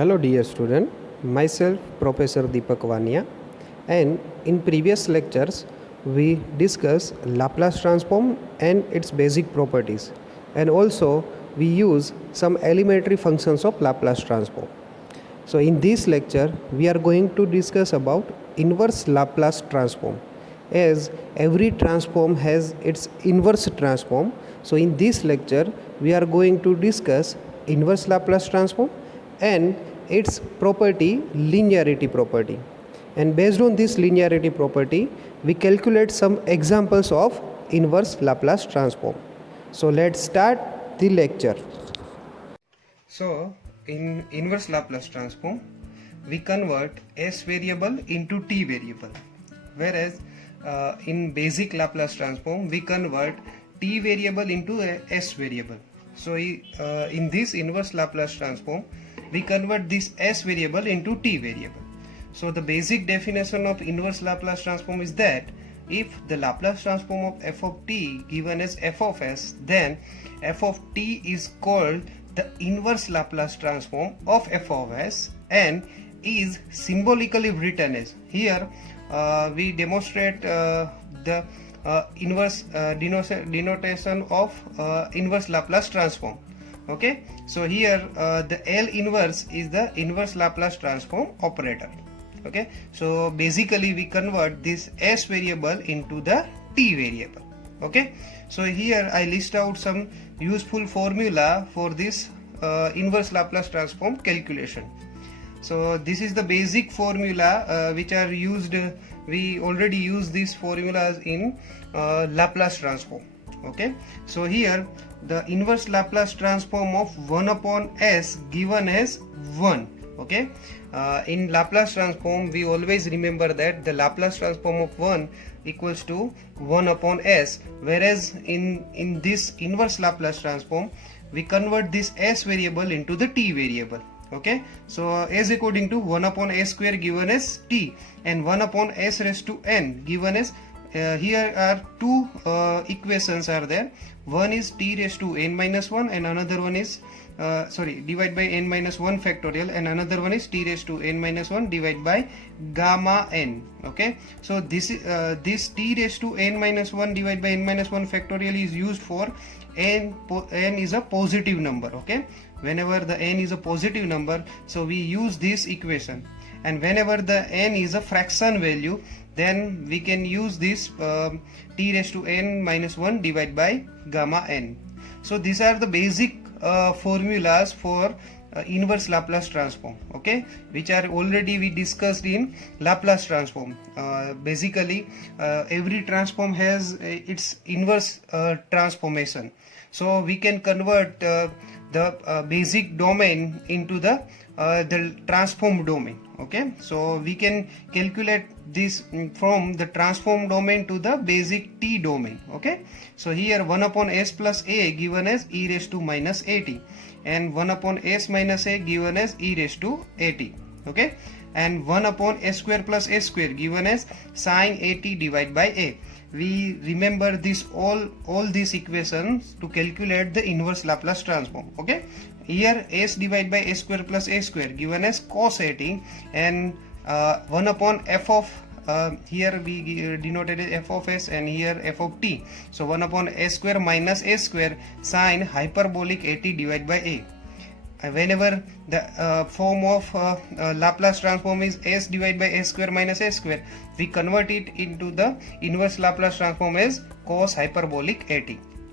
Hello dear student, myself Professor Deepak Vania, and in previous lectures we discuss Laplace transform and its basic properties, and also we use some elementary functions of Laplace transform. So in this lecture we are going to discuss about inverse Laplace transform, as every transform has its inverse transform. So in this lecture we are going to discuss inverse Laplace transform and its property, linearity property, and based on this linearity property we calculate some examples of inverse Laplace transform. So let's start the lecture. So in inverse Laplace transform we convert s variable into t variable, whereas in basic Laplace transform we convert t variable into a s variable. So in this inverse Laplace transform we convert this s variable into t variable. So the basic definition of inverse Laplace transform is that if the Laplace transform of f of t given as f of s, then f of t is called the inverse Laplace transform of f of s and is symbolically written as, here we demonstrate the inverse denotation of inverse Laplace transform. Okay, so here the L inverse is the inverse Laplace transform operator. Okay, so basically we convert this s variable into the t variable. Okay, so here I list out some useful formula for this inverse Laplace transform calculation. So this is the basic formula which are used. We already use these formulas in Laplace transform. Okay, so here the inverse Laplace transform of 1 upon s given as 1. Okay, in Laplace transform we always remember that the Laplace transform of 1 equals to 1 upon s, whereas in this inverse Laplace transform we convert this s variable into the t variable. Okay, so s according to 1 upon s square given as t and 1 upon s raised to n given as here are two equations are there. One is t raised to n minus 1 and another one is divide by n minus 1 factorial, and another one is t raised to n minus 1 divide by gamma n. Okay, so this t raised to n minus 1 divide by n minus 1 factorial is used for n is a positive number. Okay, whenever the n is a positive number, so we use this equation, and whenever the n is a fraction value, then we can use this t raised to n minus 1 divided by gamma n. So these are the basic formulas for inverse Laplace transform, okay, which are already we discussed in Laplace transform. Basically every transform has its inverse transformation, so we can convert the basic domain into the transform domain. Okay, so we can calculate this from the transform domain to the basic t domain. Okay, so here 1 upon s plus a given as e raised to minus at, and 1 upon s minus a given as e raised to at. Okay, and 1 upon s square plus s square given as sine at divided by a. We remember this all these equations to calculate the inverse Laplace transform. Okay, here s divided by s square plus a square given as cos at, and 1 upon f of here we denoted as f of s and here f of t. So 1 upon s square minus a square sine hyperbolic at divided by a. Whenever the form of Laplace transform is s divided by s square minus a square, we convert it into the inverse Laplace transform as cos hyperbolic at.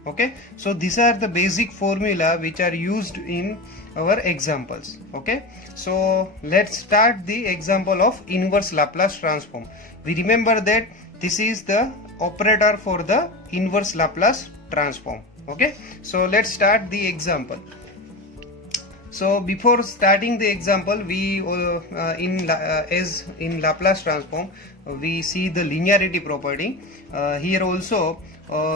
Okay, so these are the basic formula which are used in our examples. Okay, so let's start the example of inverse Laplace transform. We remember that this is the operator for the inverse Laplace transform. Okay, so let's start the example. So before starting the example, we as in Laplace transform we see the linearity property. Here also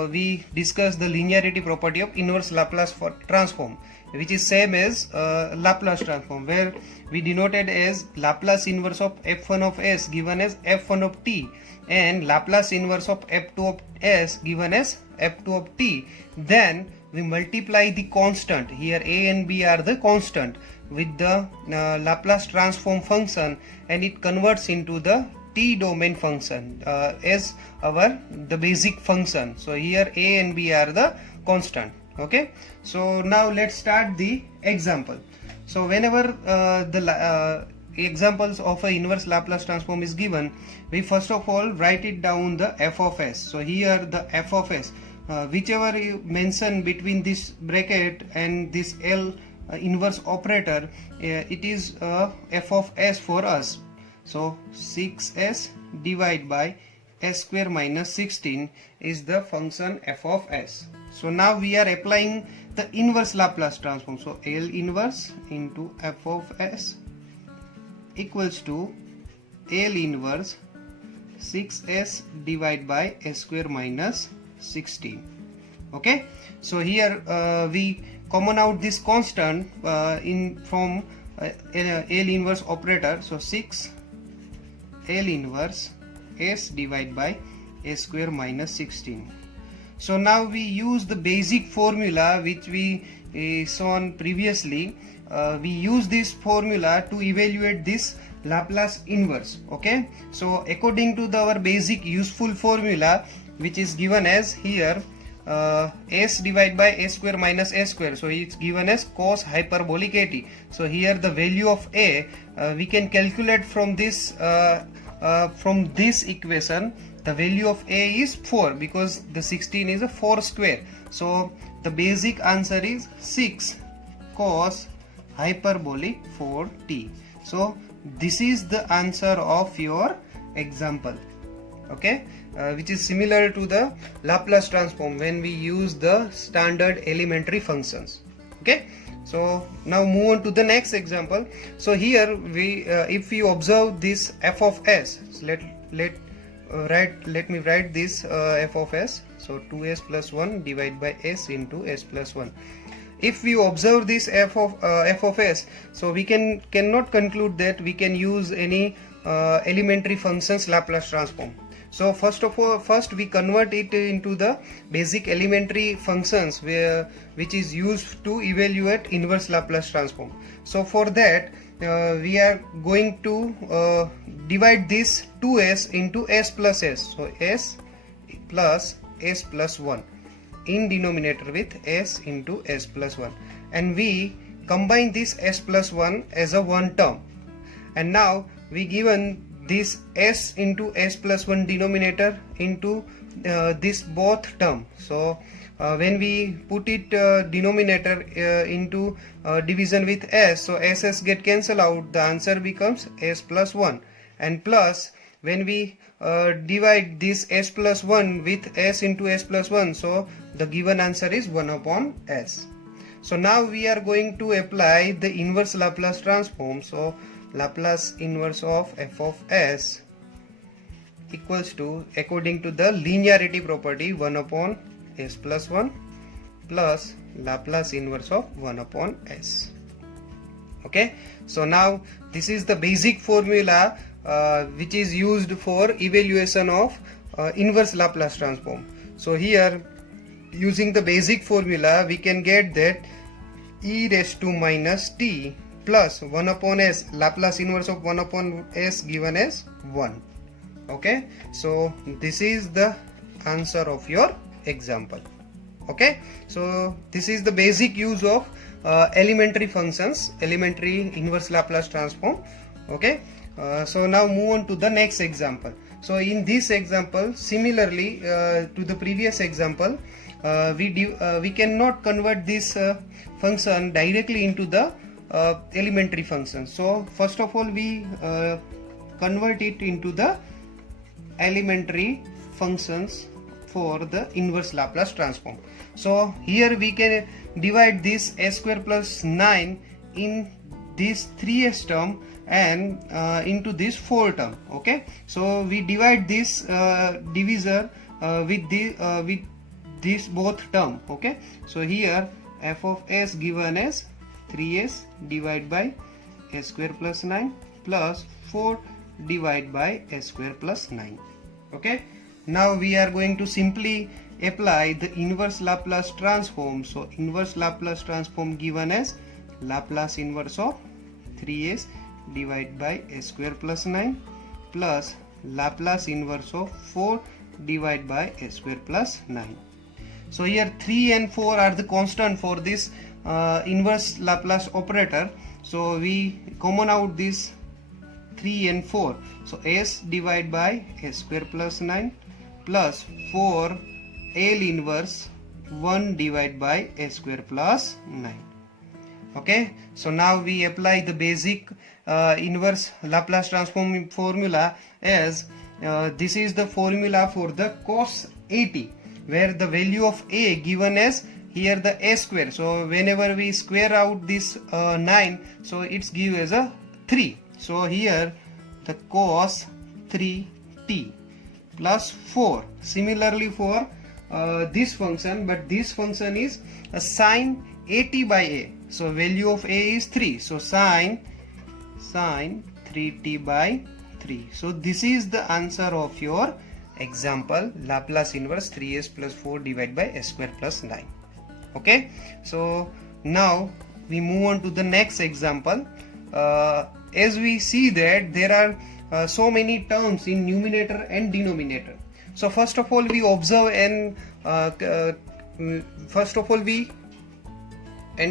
we discuss the linearity property of inverse Laplace transform, which is same as Laplace transform, where we denoted as Laplace inverse of f1 of s given as f1 of t and Laplace inverse of f2 of s given as f2 of t, then we multiply the constant. Here a and b are the constant with the Laplace transform function, and it converts into the t domain function as the basic function. So here a and b are the constant. Okay, so now let's start the example. So whenever the examples of an inverse Laplace transform is given, we first of all write it down the f of s. So here the f of s, whichever you mention between this bracket and this L inverse operator, it is f of s for us. So 6s divided by s square minus 16 is the function f of s. So now we are applying the inverse Laplace transform. So L inverse into f of s equals to L inverse 6s divided by s square minus 16. Okay, so here we common out this constant from L inverse operator. So 6 L inverse s divided by s square minus 16. So now we use the basic formula which we saw previously. We use this formula to evaluate this Laplace inverse. Okay, so according to our basic useful formula, which is given as here s divided by s square minus s square, so it's given as cos hyperbolic at. So here the value of a we can calculate from this equation. The value of a is 4 because the 16 is a 4 square. So the basic answer is 6 cos hyperbolic 4t. So this is the answer of your example. Okay, which is similar to the Laplace transform when we use the standard elementary functions. Okay, so now move on to the next example. So here we if you observe this f of s, so let me write this f of s. So 2s plus 1 divided by s into s plus 1. If we observe this f of s, so we cannot conclude that we can use any elementary functions Laplace transform. So first we convert it into the basic elementary functions which is used to evaluate inverse Laplace transform. So for that we are going to divide this 2s into s plus s. So s plus s plus 1 in denominator with s into s plus 1, and we combine this s plus 1 as a one term, and now we given this s into s plus 1 denominator into this both term. So when we put it denominator into division with s, so s get cancelled out, the answer becomes s plus 1, and plus when we divide this s plus 1 with s into s plus 1, so the given answer is 1 upon s. So now we are going to apply the inverse Laplace transform. So Laplace inverse of f of s equals to, according to the linearity property, 1 upon s plus 1 plus Laplace inverse of 1 upon s. Okay, so now this is the basic formula which is used for evaluation of inverse Laplace transform. So here, using the basic formula, we can get that e raised to minus t plus 1 upon s, Laplace inverse of 1 upon s given as 1. Okay, so this is the answer of your example. Okay, so this is the basic use of elementary functions, elementary inverse Laplace transform. Okay, so now move on to the next example. So in this example, similarly to the previous example, we cannot convert this function directly into the elementary function. So first of all we convert it into the elementary functions for the inverse Laplace transform. So here we can divide this s square plus 9 in this 3s term and into this 4 term. Okay, so we divide this divisor with this both term. Okay, so here f of s given as 3s divided by s square plus 9 plus 4 divided by s square plus 9. Okay, now we are going to simply apply the inverse Laplace transform. So inverse Laplace transform given as Laplace inverse of 3s divided by s square plus 9 plus Laplace inverse of 4 divided by s square plus 9. So here 3 and 4 are the constant for this inverse Laplace operator. So we common out this 3 and 4. So s divided by s square plus 9 plus 4 L inverse 1 divided by s square plus 9. Okay, so now we apply the basic inverse Laplace transform formula as this is the formula for the cos 80, where the value of a given as here the a square. So whenever we square out this 9, so it's give as a 3. So here the cos 3t plus 4. Similarly for this function, but this function is a sine 80 by a. So value of a is 3. So sine 3t by 3. So this is the answer of your example, Laplace inverse 3s plus 4 divided by s square plus 9. Okay, so now we move on to the next example. As we see that there are so many terms in numerator and denominator. So first of all we observe and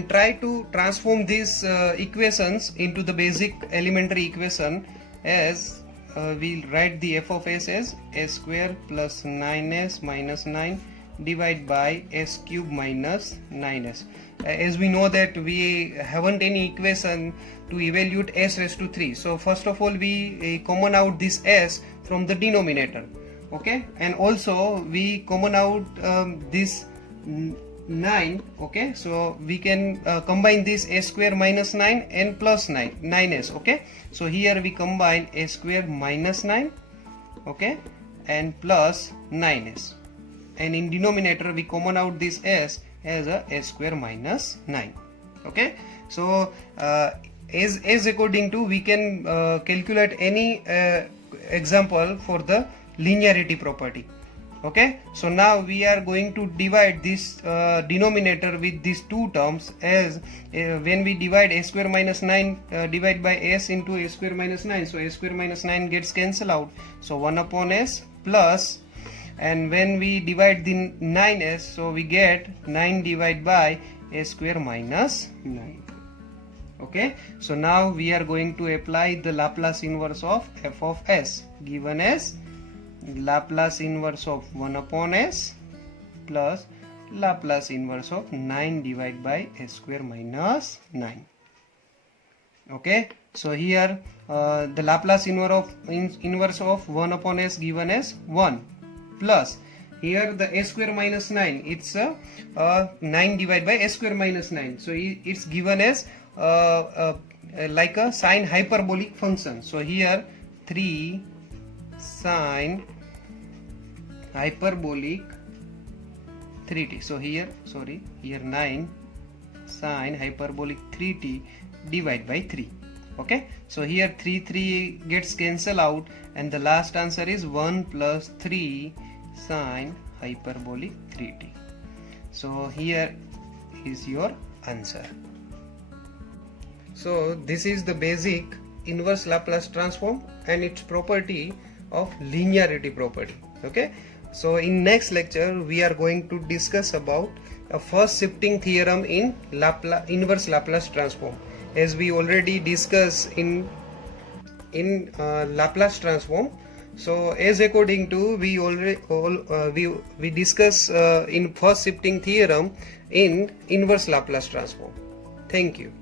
try to transform these equations into the basic elementary equation, as we'll write the f of s as s square plus 9s minus 9 divided by s cube minus 9s. As we know that we haven't any equation to evaluate s raised to 3. So first of all we common out this s from the denominator. Okay, and also we common out this 9. Okay, so we can combine this s square minus 9 and plus 9s. Okay, so here we combine s square minus 9, okay, and plus 9s, and in denominator we common out this s as a s square minus 9. Okay, so as according to we can calculate any example for the linearity property. Okay, so now we are going to divide this denominator with these two terms, as when we divide s square minus 9 divided by s into s square minus 9, so s square minus 9 gets cancelled out, so 1 upon s plus, and when we divide the 9s, so we get 9 divided by s square minus 9. Okay, so now we are going to apply the Laplace inverse of f of s, given as Laplace inverse of 1 upon s plus Laplace inverse of 9 divided by s square minus 9. Okay, so here the Laplace inverse of 1 upon s given as 1 plus here the s square minus 9, it's 9 divided by s square minus 9, so it's given as like a sine hyperbolic function. So here 3 sine hyperbolic 3t. So here 9 sine hyperbolic 3t divided by 3. Okay, so here 3 gets cancelled out, and the last answer is 1 plus 3 sine hyperbolic 3t. So here is your answer. So this is the basic inverse Laplace transform and its property of linearity property. Okay, so in next lecture we are going to discuss about a first shifting theorem in inverse Laplace transform, as we already discussed in Laplace transform. So as according to we discuss in first shifting theorem in inverse Laplace transform. Thank you.